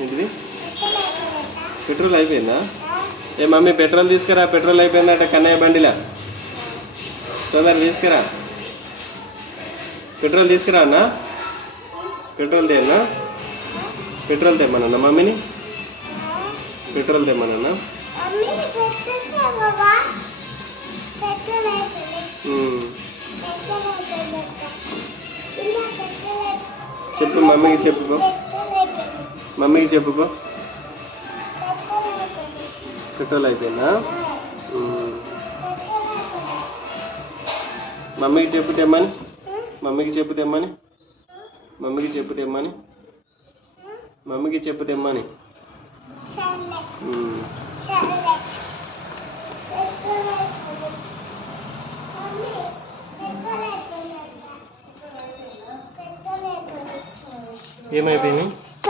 ఏంటిది పెట్రోల్ అయిపోయిందా? ఏ mummy petrol తీసుకురా, పెట్రోల్ అయిపోయిందట కన్నయ్య బండిలా. తొందర తీసుకురా, పెట్రోల్ తీసుకురా అన్న. పెట్రోల్ తేనా? పెట్రోల్ తెమ్మనన్నా మమ్మీని, పెట్రోల్ తెమ్మనన్నా. చెప్పు మమ్మీకి, చెప్పుకో మమ్మీకి, చెప్పుకో పెట్రోల్ అయిపోయిందా? మమ్మీకి చెప్పు తెమ్మని, మమ్మీకి చెప్పు తెమ్మని, మమ్మీకి చెప్పు తెమ్మని, మమ్మీకి చెప్పు తెమ్మని. ఏమైపోయినాయి?